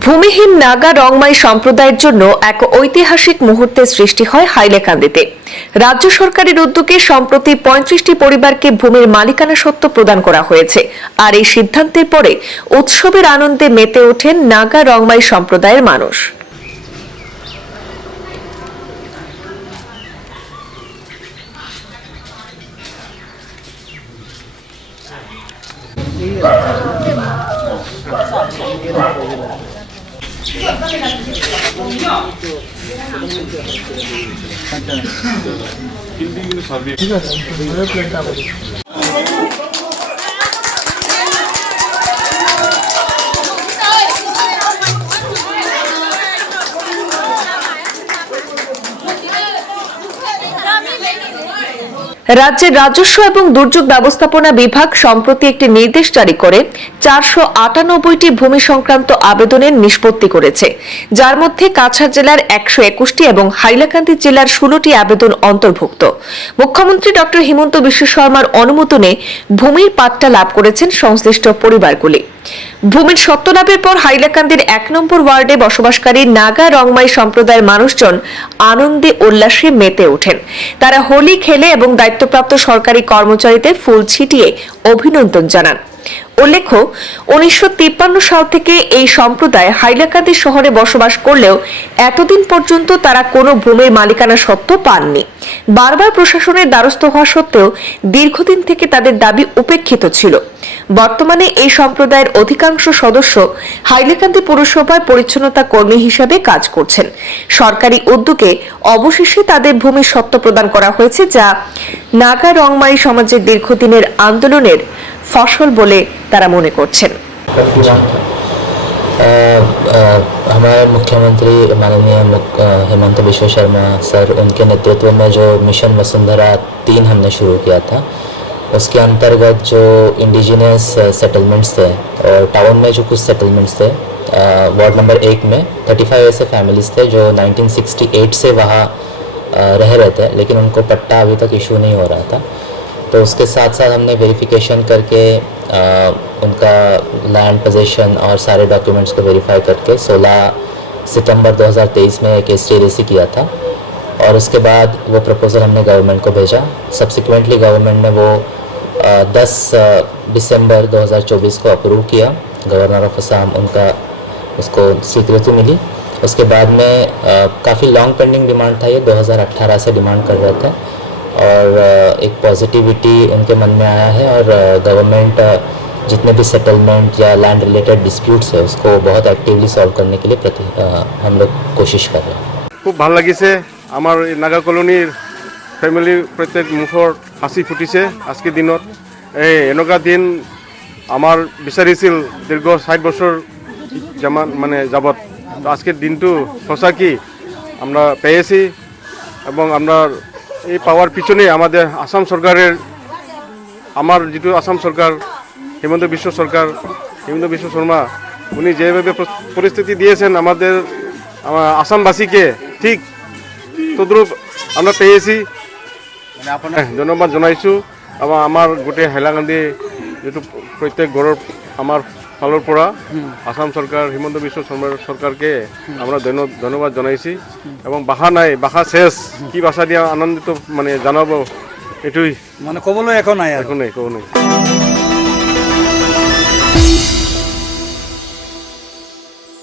ভূমিহীন নাগা রংমাই সম্প্রদায়ের জন্য এক ঐতিহাসিক মুহূর্তের সৃষ্টি হয় হাইলাকান্দিতে। রাজ্য সরকারের উদ্যোগে সম্প্রতি পঁয়ত্রিশটি পরিবারকে ভূমির মালিকানা সত্ত্ব প্রদান করা হয়েছে। আর এই সিদ্ধান্তের পরে উৎসবের আনন্দে মেতে ওঠেন নাগা রংমাই সম্প্রদায়ের মানুষ। Hindi ko sabi. Hindi ko sabi. Hindi ko sabi. Hindi ko sabi. Hindi ko sabi. Hindi ko sabi. রাজ্যের রাজস্ব এবং দুর্যোগ ব্যবস্থাপনা বিভাগ সম্প্রতি একটি নির্দেশ জারি করে চারশো আটানব্বইটি ভূমি সংক্রান্ত আবেদনের নিষ্পত্তি করেছে। যার মধ্যে কাছাড় জেলার একশো একুশটি এবং হাইলাকান্দি জেলার ষোলোটি আবেদন অন্তর্ভুক্ত। মুখ্যমন্ত্রী ডক্টর হিমন্ত বিশ্ব শর্মার অনুমোদনে ভূমির পাট্টা লাভ করেছেন সংশ্লিষ্ট পরিবারগুলি। ভূমির সত্য লাভের পর হাইলাকান্দির এক নম্বর ওয়ার্ডে বসবাসকারী নাগা রংমাই সম্প্রদায়ের মানুষজন আনন্দে উল্লাসে মেতে ওঠেন। তারা হোলি খেলে এবং দায়িত্বপ্রাপ্ত সরকারি কর্মচারীদের ফুল ছিটিয়ে অভিনন্দন জানান। উল্লেখ্য, উনিশশো তিপ্পান্ন সাল থেকে এই সম্প্রদায় হাইলাকান্দি শহরে বসবাস করলেও এতদিন পর্যন্ত তারা কোনো ভূমির মালিকানা সত্ত্ব পাননি। বারবার প্রশাসনের দ্বারস্থ হওয়া সত্ত্বেও দীর্ঘদিন থেকে তাদের দাবি উপেক্ষিত ছিল। বর্তমানে এই সম্প্রদায়ের অধিকাংশ সদস্য হাইলাকান্দি পুরসভায় পরিচ্ছন্নতা কর্মী হিসাবে কাজ করছেন। সরকারি উদ্যোগে অবশেষে তাদের ভূমি সত্ত্ব প্রদান করা হয়েছে, যা নাগা রংমাই সমাজের দীর্ঘদিনের আন্দোলনের ফসল বলে তারা মনে করছেন अ, अ, हमारे मुख्यमंत्री माननीय मुख- अ, हेमंत बिश्व शर्मा सर उनके नेतृत्व में जो मिशन वसुंधरा तीन हमने शुरू किया था उसके अंतर्गत जो इंडिजिनियस सेटलमेंट्स थे और टाउन में जो कुछ सेटलमेंट्स थे अ, वार्ड नंबर एक में 35 ऐसे फैमिलीज थे जो 1968 से वहाँ अ, रह रहे थे लेकिन उनको पट्टा अभी तक इशू नहीं हो रहा था तो उसके साथ साथ हमने वेरिफिकेशन करके अ, उनका लैंड पोजीशन और सारे डॉक्यूमेंट्स को वेरीफाई करके 16 सितंबर 2023 में एक एस किया था। और उसके बाद वो प्रपोज़ल हमने गवर्नमेंट को भेजा। सब्सिक्वेंटली गवर्नमेंट ने वो अ, 10 अ, दिसंबर 2024 को अप्रूव किया। गवर्नर ऑफ़ असम उनका उसको स्वीकृति मिली। उसके बाद में काफ़ी लॉन्ग पेंडिंग डिमांड था ये। 2018 से डिमांड कर रहे थे। और अ, एक पॉजिटिविटी उनके मन में आया है और गवर्नमेंट जितने भी सेटलमेंट या लैंड रिलेटेड डिस्प्यूट्स है उसको बहुत एक्टिवली सॉल्व करने के लिए प्रति अ, हम लोग कोशिश कर रहे हैं খুব ভাল লাগিছে আমাৰ এই নাগা কলনীৰ ফেমিলিৰ প্ৰত্যেক মুখৰ হাঁচি ফুটিছে আজিৰ দিনত এই এনেকুৱা দিন আমাৰ বিচাৰিছিল দীৰ্ঘ ষাট বছৰ যেমান মানে যাবত তো আজকের দিনটো সঁচাকি আমরা পেয়েছি এবং আপনার এই পাওয়ার পিছনে আমাদের আসাম সরকারের আমার যেটো আসাম সরকার হিমন্ত বিশ্ব সরকার হিমন্ত বিশ্ব শর্মা উনি যেভাবে পর- পরিস্থিতি দিয়েছেন আমাদের আসামবাসীকে ঠিক তদ্রূপ আমরা পেয়েছি। হ্যাঁ, ধন্যবাদ জনাইছোঁ। আমাৰ আমাৰ গোটেই হাইলাকান্দি যিটো প্ৰত্যেক ঘৰৰ আমাৰ পৰা আসাম সরকার হিমন্ত বিশ্ব চৰকাৰকে আমরা ধন্য- ধন্যবাদ জানাইছি এবং বাহা নাই বাহা শেষ। কি ভাষা দিয়ে আনন্দিত মানে জানাব এটুই মানে ক'বলৈ একো নাই এখন একো নাই কব নাই।